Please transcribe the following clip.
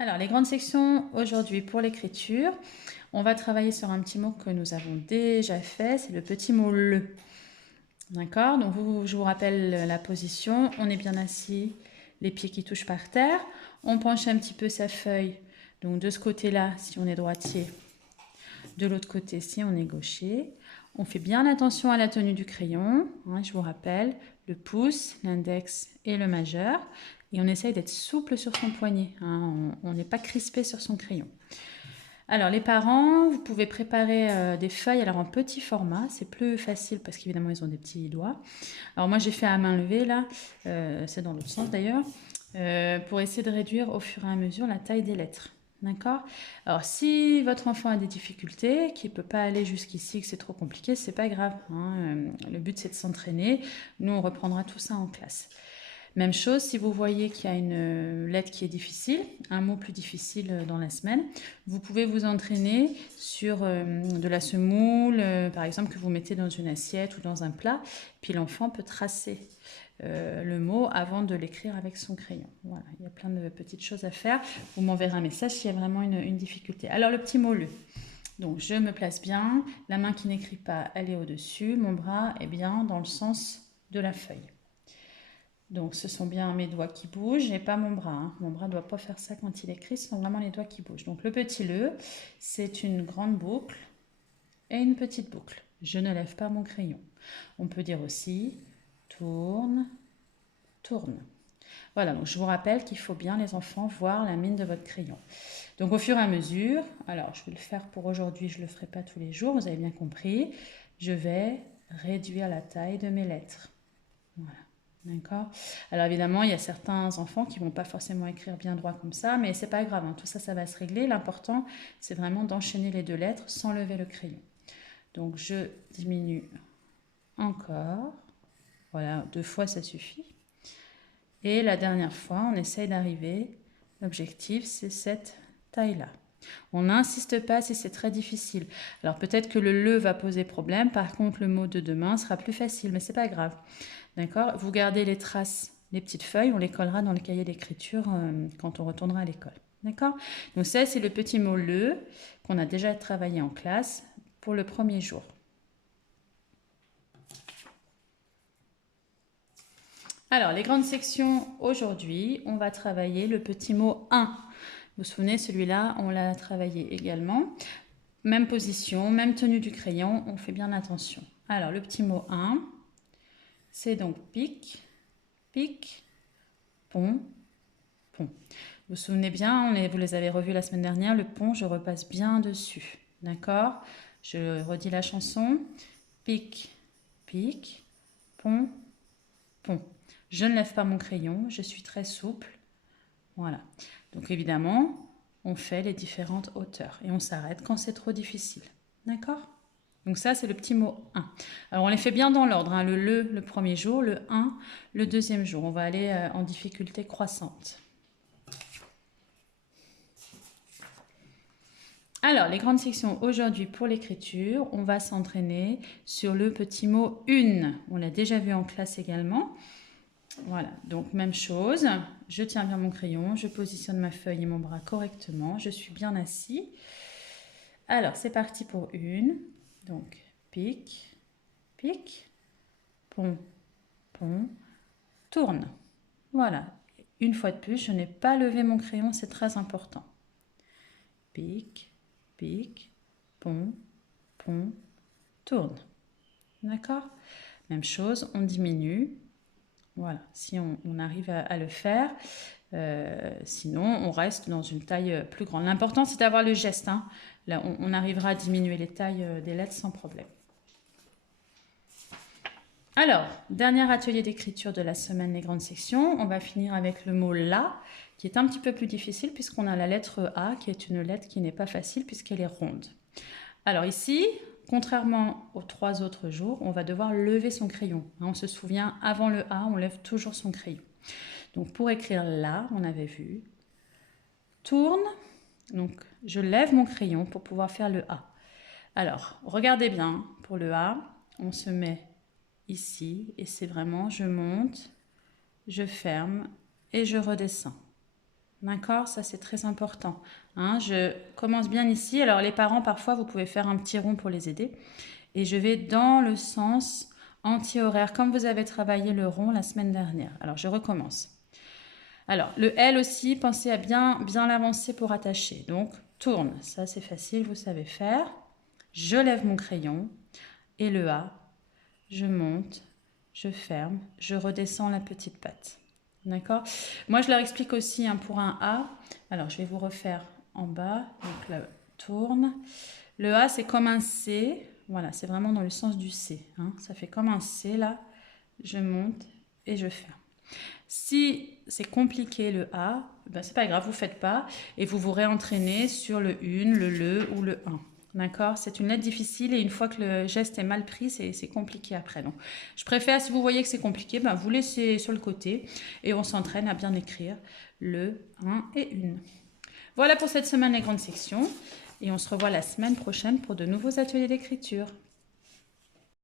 Alors, les grandes sections aujourd'hui pour l'écriture, on va travailler sur un petit mot que nous avons déjà fait, c'est le petit mot le. D'accord? Donc, je vous rappelle la position. On est bien assis, les pieds qui touchent par terre. On penche un petit peu sa feuille. Donc, de ce côté-là, si on est droitier, de l'autre côté, si on est gaucher. On fait bien attention à la tenue du crayon. Hein, je vous rappelle, le pouce, l'index et le majeur. Et on essaye d'être souple sur son poignet. Hein, on n'est pas crispé sur son crayon. Alors les parents, vous pouvez préparer des feuilles alors en petit format, c'est plus facile parce qu'évidemment ils ont des petits doigts. Alors moi j'ai fait à main levée là, c'est dans l'autre sens d'ailleurs, pour essayer de réduire au fur et à mesure la taille des lettres. D'accord? Alors si votre enfant a des difficultés, qu'il ne peut pas aller jusqu'ici, que c'est trop compliqué, c'est pas grave. Hein, le but c'est de s'entraîner. Nous on reprendra tout ça en classe. Même chose, si vous voyez qu'il y a une lettre qui est difficile, un mot plus difficile dans la semaine, vous pouvez vous entraîner sur de la semoule, par exemple, que vous mettez dans une assiette ou dans un plat, puis l'enfant peut tracer le mot avant de l'écrire avec son crayon. Voilà, il y a plein de petites choses à faire. Vous m'enverrez un message s'il y a vraiment une difficulté. Alors, le petit mot le. Donc, je me place bien, la main qui n'écrit pas, elle est au-dessus, mon bras est bien dans le sens de la feuille. Donc ce sont bien mes doigts qui bougent et pas mon bras. Hein. Mon bras ne doit pas faire ça quand il écrit, ce sont vraiment les doigts qui bougent. Donc le petit le, c'est une grande boucle et une petite boucle. Je ne lève pas mon crayon. On peut dire aussi tourne, tourne. Voilà, donc je vous rappelle qu'il faut bien les enfants voir la mine de votre crayon. Donc au fur et à mesure, alors je vais le faire pour aujourd'hui, je ne le ferai pas tous les jours, vous avez bien compris, je vais réduire la taille de mes lettres. Voilà. D'accord. Alors évidemment, il y a certains enfants qui vont pas forcément écrire bien droit comme ça, mais c'est pas grave. Hein. Tout ça, ça va se régler. L'important, c'est vraiment d'enchaîner les deux lettres sans lever le crayon. Donc je diminue encore. Voilà, 2 fois ça suffit. Et la dernière fois, on essaye d'arriver. L'objectif, c'est cette taille-là. On n'insiste pas si c'est très difficile. Alors peut-être que le va poser problème. Par contre, le mot de demain sera plus facile, mais c'est pas grave. D'accord? Vous gardez les traces, les petites feuilles, on les collera dans le cahier d'écriture quand on retournera à l'école. D'accord? Donc ça, c'est le petit mot le qu'on a déjà travaillé en classe pour le premier jour. Alors, les grandes sections aujourd'hui, on va travailler le petit mot un. Vous vous souvenez, celui-là, on l'a travaillé également. Même position, même tenue du crayon, on fait bien attention. Alors, le petit mot un, c'est donc pic, pic, pont, pont. Vous vous souvenez bien, vous les avez revus la semaine dernière, le pont, je repasse bien dessus. D'accord? Je redis la chanson. Pic, pic, pont, pont. Je ne lève pas mon crayon, je suis très souple. Voilà. Donc évidemment, on fait les différentes hauteurs et on s'arrête quand c'est trop difficile. D'accord? Donc ça, c'est le petit mot 1. Alors on les fait bien dans l'ordre. Hein. Le premier jour, le 1 le deuxième jour. On va aller en difficulté croissante. Alors, les grandes sections aujourd'hui pour l'écriture, on va s'entraîner sur le petit mot une. On l'a déjà vu en classe également. Voilà, donc même chose. Je tiens bien mon crayon, je positionne ma feuille et mon bras correctement. Je suis bien assis. Alors, c'est parti pour une. Donc, pic, pic, pont, pont, tourne. Voilà. Une fois de plus, je n'ai pas levé mon crayon, c'est très important. Pic, pic, pont, pont, tourne. D'accord? Même chose, on diminue. Voilà, si on arrive à le faire. Sinon, on reste dans une taille plus grande. L'important, c'est d'avoir le geste. Hein. Là, on arrivera à diminuer les tailles des lettres sans problème. Alors, dernier atelier d'écriture de la semaine, les grandes sections. On va finir avec le mot « la », qui est un petit peu plus difficile puisqu'on a la lettre A, qui est une lettre qui n'est pas facile puisqu'elle est ronde. Alors ici, contrairement aux 3 autres jours, on va devoir lever son crayon. On se souvient, avant le A, on lève toujours son crayon. Donc pour écrire là, on avait vu, tourne, donc je lève mon crayon pour pouvoir faire le A. Alors, regardez bien, pour le A, on se met ici et c'est vraiment, je monte, je ferme et je redescends. D'accord? Ça, c'est très important. Hein, je commence bien ici. Alors, les parents, parfois, vous pouvez faire un petit rond pour les aider. Et je vais dans le sens anti-horaire, comme vous avez travaillé le rond la semaine dernière. Alors, je recommence. Alors, le L aussi, pensez à bien l'avancer pour attacher. Donc, tourne. Ça, c'est facile, vous savez faire. Je lève mon crayon. Et le A, je monte, je ferme, je redescends la petite patte. D'accord? Moi, je leur explique aussi hein, pour un A. Alors, je vais vous refaire en bas. Donc là, tourne. Le A, c'est comme un C. Voilà, c'est vraiment dans le sens du C. Hein. Ça fait comme un C là. Je monte et je ferme. Si c'est compliqué le A, ben c'est pas grave, vous ne faites pas. Et vous vous réentraînez sur le une, le ou le 1. D'accord? C'est une lettre difficile et une fois que le geste est mal pris, c'est compliqué après. Donc, je préfère, si vous voyez que c'est compliqué, ben vous laissez sur le côté et on s'entraîne à bien écrire le 1 et 1. Voilà pour cette semaine les grandes sections et on se revoit la semaine prochaine pour de nouveaux ateliers d'écriture.